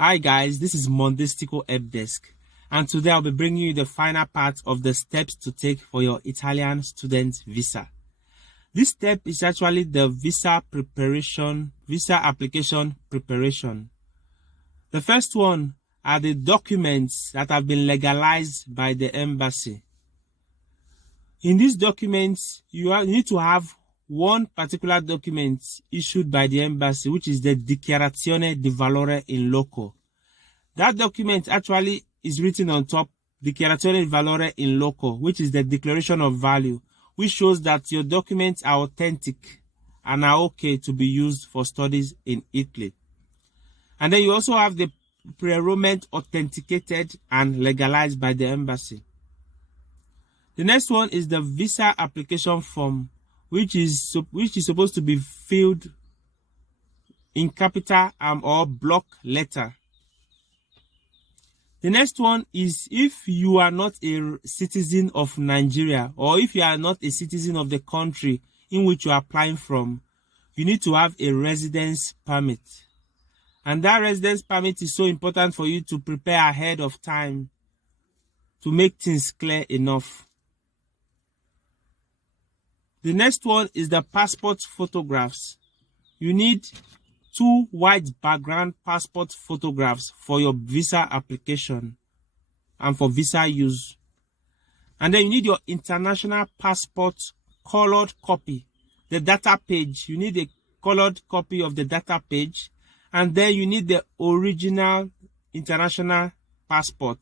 Hi guys, this is Mondistico Help Desk, and today I'll be bringing you the final part of the steps to take for your Italian student visa. This step is actually the visa application preparation. The first one are the documents that have been legalized by the embassy. In these documents, you need to have one particular document issued by the embassy, which is the Dichiarazione di Valore in Loco. That document actually is written on top, Dichiarazione di Valore in Loco, which is the declaration of value, which shows that your documents are authentic and are okay to be used for studies in Italy. And then you also have the pre-enrollment authenticated and legalized by the embassy. The next one is the visa application form, which is supposed to be filled in capital or block letter. The next one is if you are not a citizen of Nigeria, or if you are not a citizen of the country in which you are applying from, you need to have a residence permit. And that residence permit is so important for you to prepare ahead of time to make things clear enough. The next one is the passport photographs. You need 2 white background passport photographs for your visa application and for visa use. And then you need your international passport colored copy, the data page. You need a colored copy of the data page. And then you need the original international passport,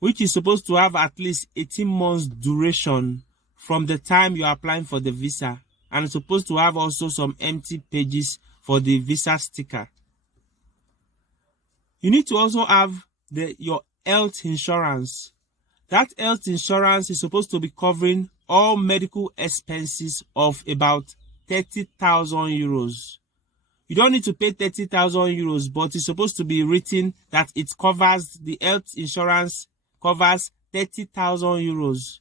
which is supposed to have at least 18 months duration from the time you are applying for the visa, and it's supposed to have also some empty pages for the visa sticker. You need to also have your health insurance. That health insurance is supposed to be covering all medical expenses of about 30,000 euros. You don't need to pay 30,000 euros, but it's supposed to be written that it covers, the health insurance covers 30,000 euros.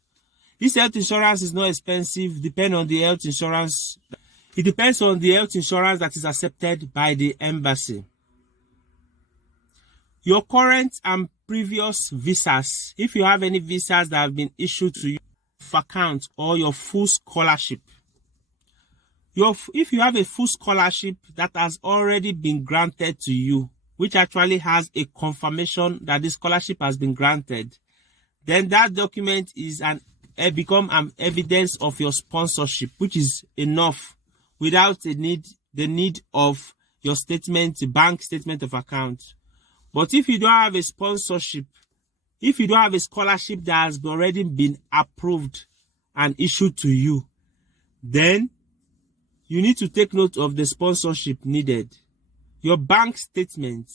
This health insurance is not expensive, depending on the health insurance. It depends on the health insurance that is accepted by the embassy. Your current and previous visas, if you have any visas that have been issued to you, account or your full scholarship. If you have a full scholarship that has already been granted to you, which actually has a confirmation that the scholarship has been granted, then that document is become an evidence of your sponsorship, which is enough without the need of your bank statement of account. But if you don't have a sponsorship, if you don't have a scholarship that has already been approved and issued to you, then you need to take note of the sponsorship needed. Your bank statement,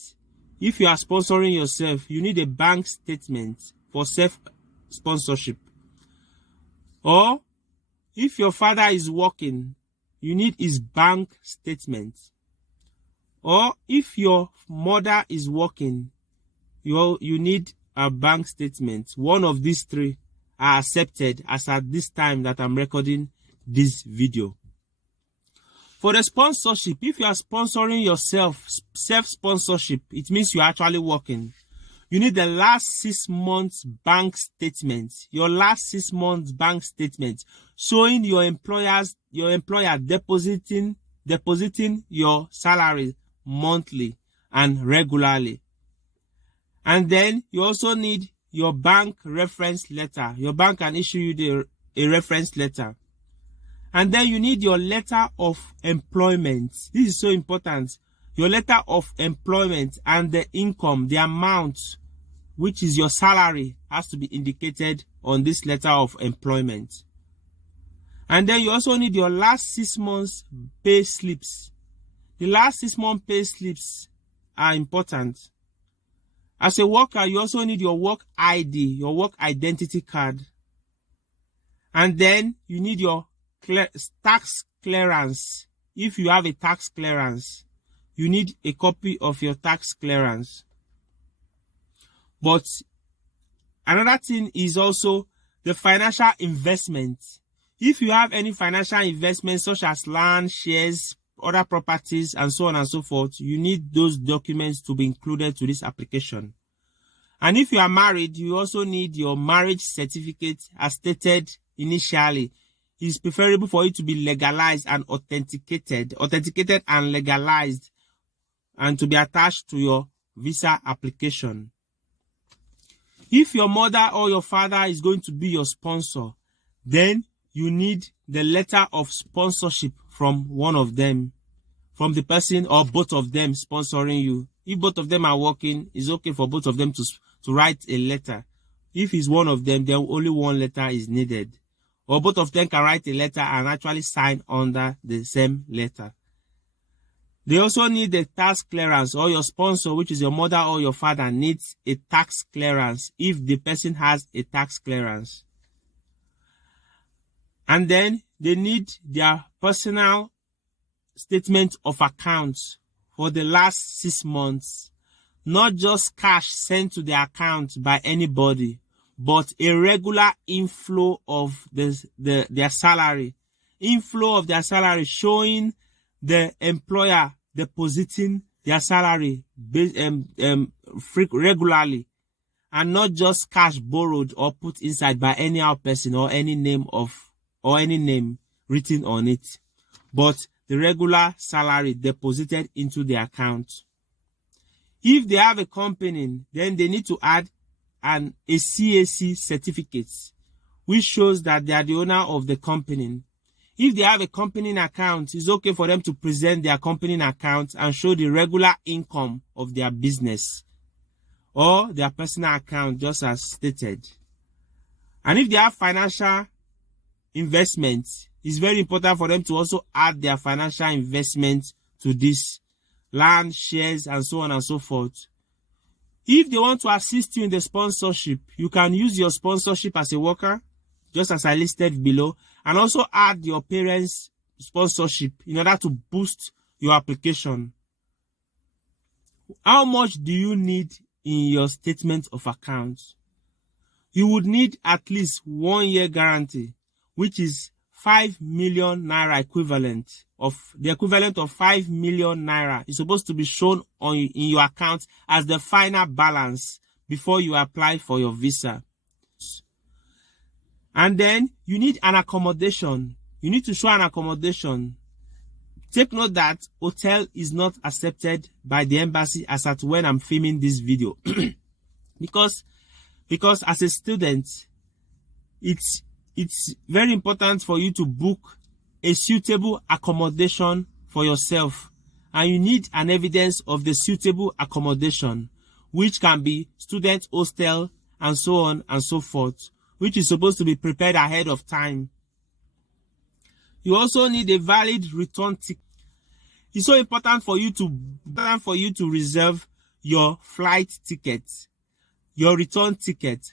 if you are sponsoring yourself, you need a bank statement for self-sponsorship. Or if your father is working, you need his bank statement. Or if your mother is working, you need a bank statement. One of these 3 are accepted as at this time that I'm recording this video. For the sponsorship, if you are sponsoring yourself, self-sponsorship, it means you're actually working. You need the last 6 months bank statement. Your last 6 months bank statement showing your employer depositing your salary monthly and regularly. And then you also need your bank reference letter. Your bank can issue you a reference letter. And then you need your letter of employment. This is so important. Your letter of employment and the income, the amount, which is your salary, has to be indicated on this letter of employment. And then you also need your last 6 months pay slips. The last 6 months pay slips are important. As a worker, you also need your work ID, your work identity card. And then you need your tax clearance. If you have a tax clearance, you need a copy of your tax clearance. But another thing is also the financial investment. If you have any financial investment such as land, shares, other properties, and so on and so forth, you need those documents to be included to this application. And if you are married, you also need your marriage certificate as stated initially. It's preferable for you to be legalized and authenticated and legalized, and to be attached to your visa application. If your mother or your father is going to be your sponsor, then you need the letter of sponsorship from one of them, from the person or both of them sponsoring you. If both of them are working, it's okay for both of them to write a letter. If it's one of them, then only one letter is needed. Or both of them can write a letter and actually sign under the same letter. They also need a tax clearance, or your sponsor, which is your mother or your father, needs a tax clearance if the person has a tax clearance. And then they need their personal statement of accounts for the last 6 months. Not just cash sent to the account by anybody, but a regular inflow of their salary. Inflow of their salary showing the employer depositing their salary regularly, and not just cash borrowed or put inside by any other person or any name written on it, but the regular salary deposited into the account. If they have a company, then they need to add a CAC certificate, which shows that they are the owner of the company. If they have a company account, it's okay for them to present their company account and show the regular income of their business or their personal account, just as stated. And if they have financial investments, it's very important for them to also add their financial investments to this: land, shares, and so on and so forth. If they want to assist you in the sponsorship, you can use your sponsorship as a worker, just as I listed below, and also add your parents' sponsorship in order to boost your application. How much do you need in your statement of accounts? You would need at least 1 year guarantee, which is 5 million naira equivalent. The equivalent of 5 million naira is supposed to be shown in your account as the final balance before you apply for your visa. And then you need an accommodation. You need to show an accommodation. Take note that hotel is not accepted by the embassy as at when I'm filming this video. because as a student, it's very important for you to book a suitable accommodation for yourself, and you need an evidence of the suitable accommodation, which can be student hostel and so on and so forth, which is supposed to be prepared ahead of time. You also need a valid return ticket. It's so important for you to reserve your flight ticket, your return ticket.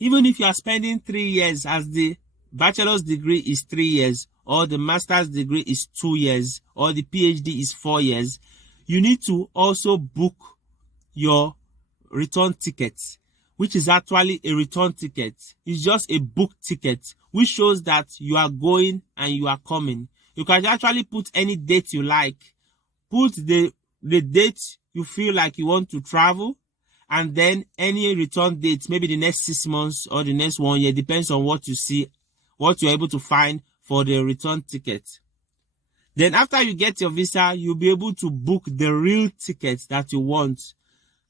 Even if you are spending 3 years, as the bachelor's degree is 3 years, or the master's degree is 2 years, or the PhD is 4 years, you need to also book your return ticket, which is actually a return ticket. It's just a book ticket, which shows that you are going and you are coming. You can actually put any date you like. Put the date you feel like you want to travel, and then any return date, maybe the next 6 months or the next 1 year, depends on what you see, what you're able to find for the return ticket. Then after you get your visa, you'll be able to book the real ticket that you want.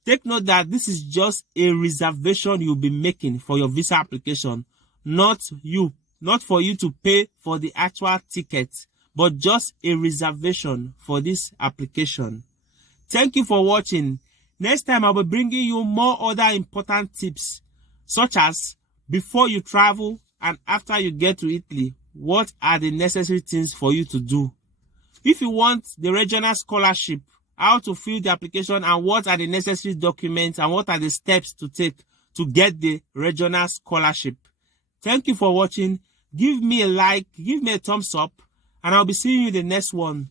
Take note that this is just a reservation you'll be making for your visa application, not for you to pay for the actual ticket, but just a reservation for this application. Thank you for watching. Next time I'll be bringing you more other important tips, such as before you travel and after you get to Italy, what are the necessary things for you to do? If you want the regional scholarship, how to fill the application and what are the necessary documents and what are the steps to take to get the regional scholarship. Thank you for watching. Give me a like, give me a thumbs up, and I'll be seeing you in the next one.